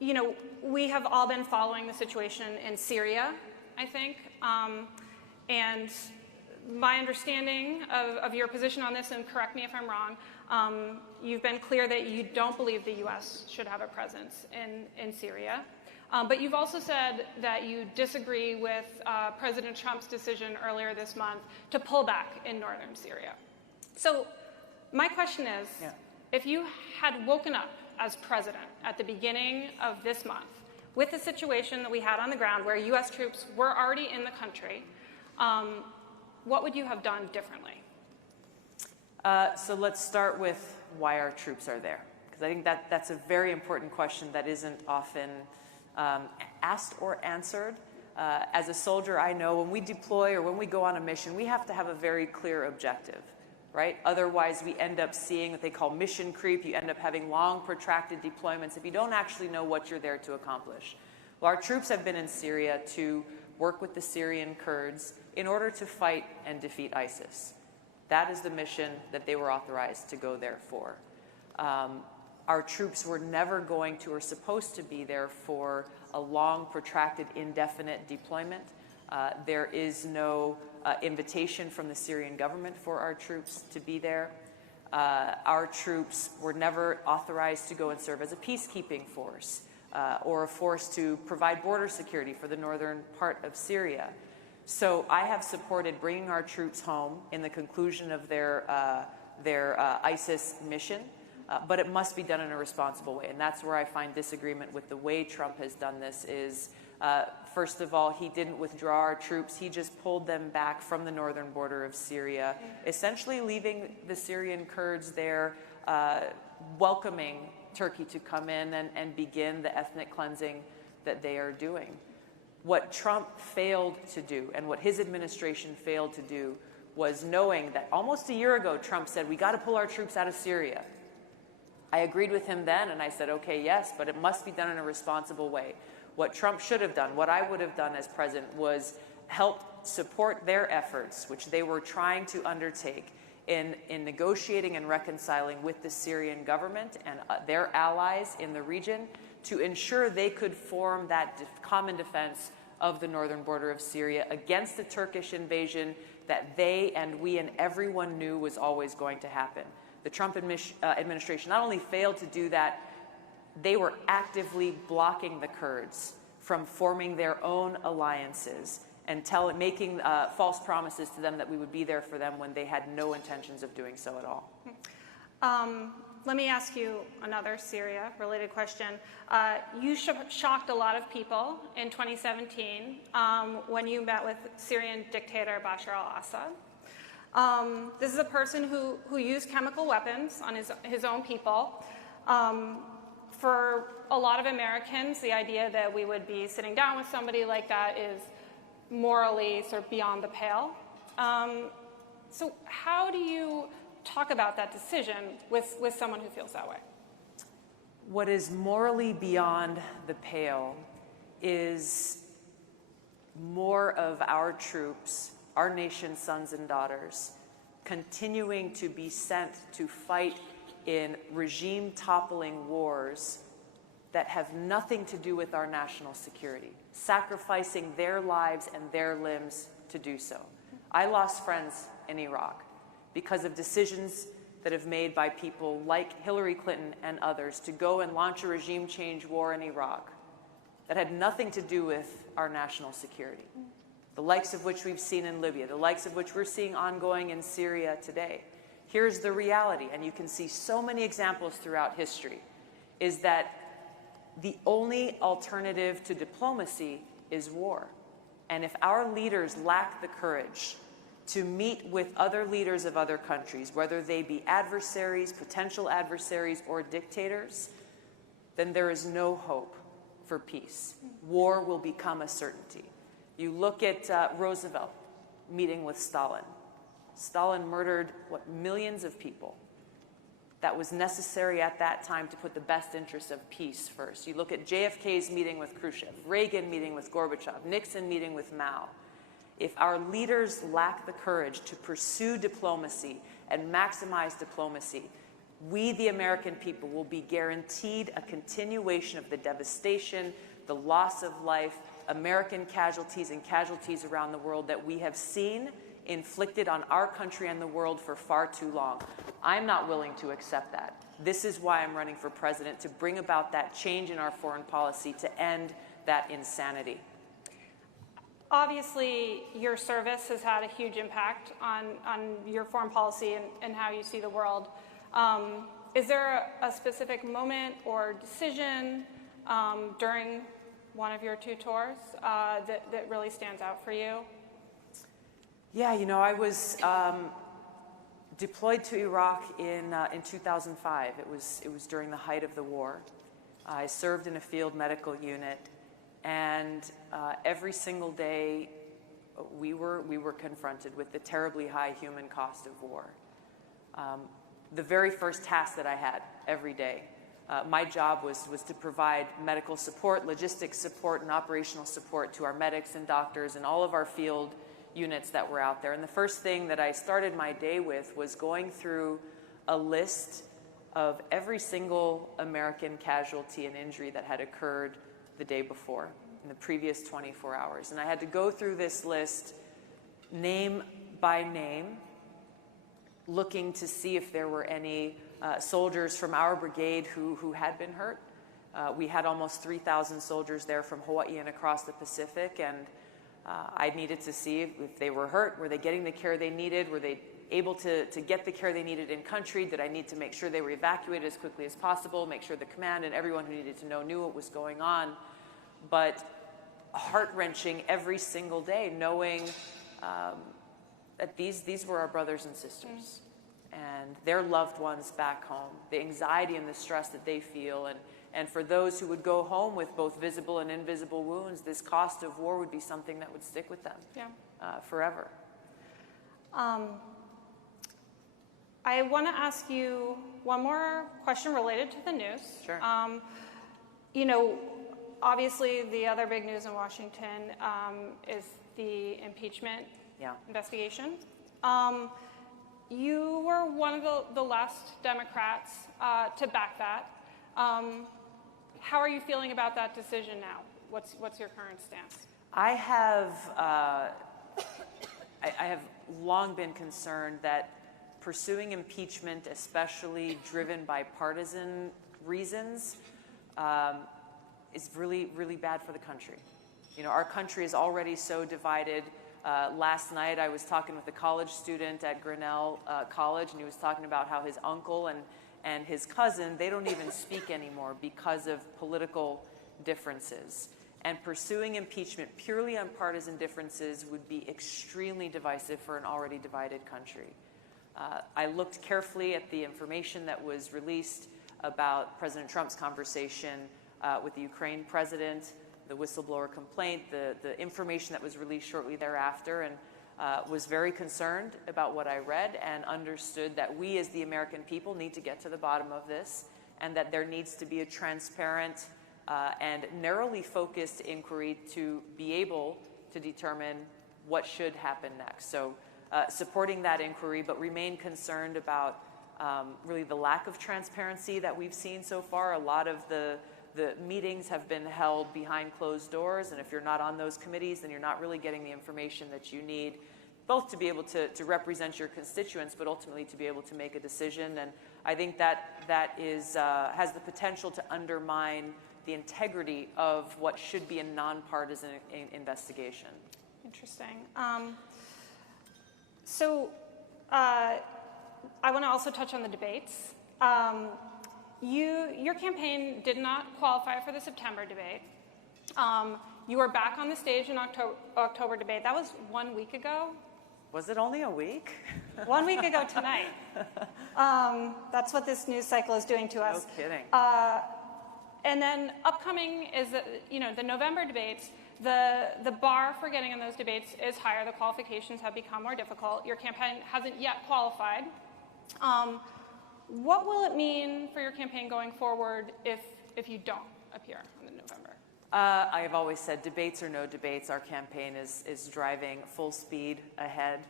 you know, we have all been following the situation in Syria, I think, and my understanding of your position on this, and correct me if I'm wrong, you've been clear that you don't believe the U.S. should have a presence in Syria. But you've also said that you disagree with President Trump's decision earlier this month to pull back in northern Syria. So my question is, if you had woken up as president at the beginning of this month with the situation that we had on the ground where U.S. troops were already in the country, what would you have done differently? So let's start with why our troops are there, because I think that's a very important question that isn't often asked or answered. As a soldier, I know when we deploy or when we go on a mission, we have to have a very clear objective, right? Otherwise, we end up seeing what they call mission creep. You end up having long, protracted deployments if you don't actually know what you're there to accomplish. Well, our troops have been in Syria to work with the Syrian Kurds in order to fight and defeat ISIS. That is the mission that they were authorized to go there for. Our troops were never going to or supposed to be there for a long, protracted, indefinite deployment. There is no invitation from the Syrian government for our troops to be there. Our troops were never authorized to go and serve as a peacekeeping force or a force to provide border security for the northern part of Syria. So I have supported bringing our troops home in the conclusion of their ISIS mission. But it must be done in a responsible way. And that's where I find disagreement with the way Trump has done this is, first of all, he didn't withdraw our troops. He just pulled them back from the northern border of Syria, essentially leaving the Syrian Kurds there, welcoming Turkey to come in and begin the ethnic cleansing that they are doing. What Trump failed to do and what his administration failed to do was knowing that almost a year ago, Trump said, we got to pull our troops out of Syria. I agreed with him then, and I said, okay, yes, but it must be done in a responsible way. What Trump should have done, what I would have done as president, was help support their efforts, which they were trying to undertake in negotiating and reconciling with the Syrian government and their allies in the region to ensure they could form that common defense of the northern border of Syria against the Turkish invasion that they and we and everyone knew was always going to happen. The Trump administration not only failed to do that, they were actively blocking the Kurds from forming their own alliances and making false promises to them that we would be there for them when they had no intentions of doing so at all. Let me ask you another Syria-related question. You shocked a lot of people in 2017 when you met with Syrian dictator Bashar al-Assad. This is a person who used chemical weapons on his own people. For a lot of Americans, the idea that we would be sitting down with somebody like that is morally sort of beyond the pale. So how do you talk about that decision with someone who feels that way? What is morally beyond the pale is more of our troops, our nation's sons and daughters, continuing to be sent to fight in regime-toppling wars that have nothing to do with our national security, sacrificing their lives and their limbs to do so. I lost friends in Iraq because of decisions that have made by people like Hillary Clinton and others to go and launch a regime change war in Iraq that had nothing to do with our national security. The likes of which we've seen in Libya, the likes of which we're seeing ongoing in Syria today. Here's the reality, and you can see so many examples throughout history, is that the only alternative to diplomacy is war. And if our leaders lack the courage to meet with other leaders of other countries, whether they be adversaries, potential adversaries, or dictators, then there is no hope for peace. War will become a certainty. You look at Roosevelt meeting with Stalin. Stalin murdered, millions of people. That was necessary at that time to put the best interests of peace first. You look at JFK's meeting with Khrushchev, Reagan meeting with Gorbachev, Nixon meeting with Mao. If our leaders lack the courage to pursue diplomacy and maximize diplomacy, we, the American people, will be guaranteed a continuation of the devastation, the loss of life, American casualties and casualties around the world that we have seen inflicted on our country and the world for far too long. I'm not willing to accept that. This is why I'm running for president, to bring about that change in our foreign policy, to end that insanity. Obviously, your service has had a huge impact on your foreign policy and how you see the world. Is there a specific moment or decision during one of your 2 tours that really stands out for you? Yeah, you know, I was deployed to Iraq in 2005. It was during the height of the war. I served in a field medical unit, and every single day we were confronted with the terribly high human cost of war. The very first task that I had every day, my job was to provide medical support, logistics support, and operational support to our medics and doctors and all of our field units that were out there. And the first thing that I started my day with was going through a list of every single American casualty and injury that had occurred the day before, in the previous 24 hours. And I had to go through this list name by name, looking to see if there were any soldiers from our brigade who had been hurt. We had almost 3,000 soldiers there from Hawaii and across the Pacific, and I needed to see if they were hurt. Were they getting the care they needed? Were they able to get the care they needed in country? Did I need to make sure they were evacuated as quickly as possible, make sure the command and everyone who needed to know knew what was going on? But heart-wrenching every single day, knowing that these were our brothers and sisters and their loved ones back home, the anxiety and the stress that they feel. And for those who would go home with both visible and invisible wounds, this cost of war would be something that would stick with them forever. I want to ask you one more question related to the news. Sure. You know, obviously the other big news in Washington is the impeachment investigation. You were one of the last Democrats to back that. How are you feeling about that decision now? What's your current stance? I have long been concerned that pursuing impeachment, especially driven by partisan reasons, is really, really bad for the country. You know, our country is already so divided. Last night I was talking with a college student at Grinnell College, and he was talking about how his uncle and his cousin, they don't even speak anymore because of political differences. And pursuing impeachment purely on partisan differences would be extremely divisive for an already divided country. I looked carefully at the information that was released about President Trump's conversation with the Ukraine president, the whistleblower complaint, the information that was released shortly thereafter, and was very concerned about what I read and understood that we as the American people need to get to the bottom of this, and that there needs to be a transparent and narrowly focused inquiry to be able to determine what should happen next. So supporting that inquiry, but remain concerned about really the lack of transparency that we've seen so far. A lot of the meetings have been held behind closed doors, and if you're not on those committees, then you're not really getting the information that you need, both to be able to represent your constituents, but ultimately to be able to make a decision. And I think that is has the potential to undermine the integrity of what should be a nonpartisan investigation. Interesting. So I want to also touch on the debates. Your campaign did not qualify for the September debate. You were back on the stage in October debate. That was 1 week ago. Was it only a week? 1 week ago tonight. That's what this news cycle is doing to us. No kidding. And then upcoming is the November debates. The bar for getting in those debates is higher. The qualifications have become more difficult. Your campaign hasn't yet qualified. What will it mean for your campaign going forward if you don't appear in November? I have always said debates or no debates, our campaign is driving full speed ahead.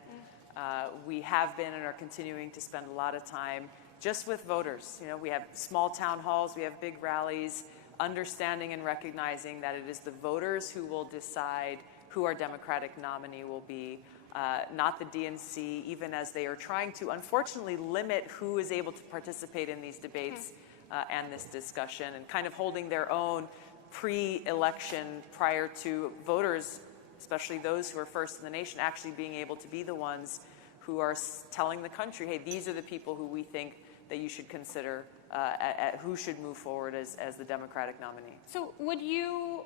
We have been and are continuing to spend a lot of time just with voters. You know, we have small town halls, we have big rallies, understanding and recognizing that it is the voters who will decide who our Democratic nominee will be, not the DNC, even as they are trying to, unfortunately, limit who is able to participate in these debates and this discussion, and kind of holding their own pre-election prior to voters, especially those who are first in the nation, actually being able to be the ones who are telling the country, hey, these are the people who we think that you should consider who should move forward as the Democratic nominee. So would you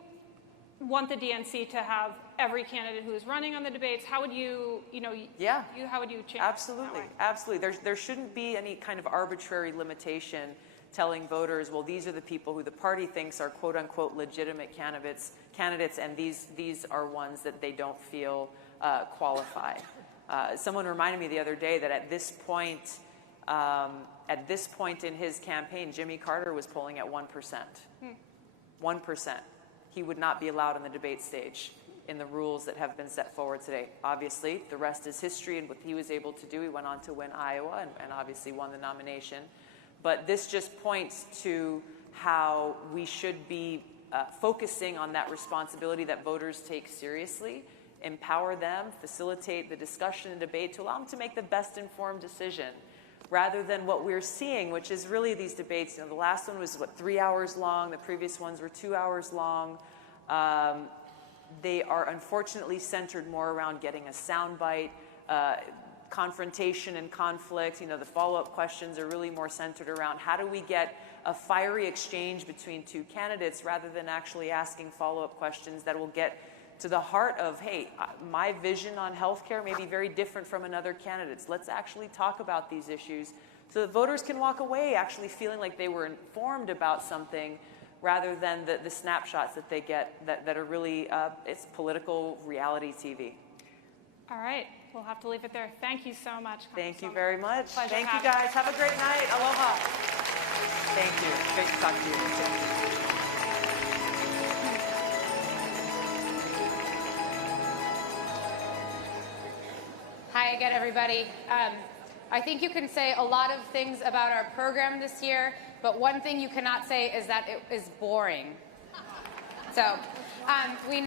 want the DNC to have every candidate who is running on the debates? How would you, how would you change? Absolutely, absolutely. There shouldn't be any kind of arbitrary limitation telling voters, well, these are the people who the party thinks are quote unquote legitimate candidates, and these are ones that they don't feel qualify. Someone reminded me the other day that at this point in his campaign, Jimmy Carter was polling at 1%. 1%. He would not be allowed on the debate stage in the rules that have been set forward today. Obviously, the rest is history, and what he was able to do, he went on to win Iowa and obviously won the nomination. But this just points to how we should be focusing on that responsibility that voters take seriously, empower them, facilitate the discussion and debate to allow them to make the best informed decision, rather than what we're seeing, which is really these debates. You know, the last one was, 3 hours long? The previous ones were 2 hours long. They are unfortunately centered more around getting a soundbite, confrontation and conflict. You know, the follow-up questions are really more centered around how do we get a fiery exchange between two candidates, rather than actually asking follow-up questions that will get to the heart of, hey, my vision on healthcare may be very different from another candidate's. Let's actually talk about these issues so that voters can walk away actually feeling like they were informed about something, rather than the snapshots that they get that are really, it's political reality TV. All right. We'll have to leave it there. Thank you so much. Thank you very much. Pleasure. Thank you, guys. Have a great night. Aloha. Thank you. Great to talk to you. Hi again, everybody. I think you can say a lot of things about our program this year, but one thing you cannot say is that it is boring. So we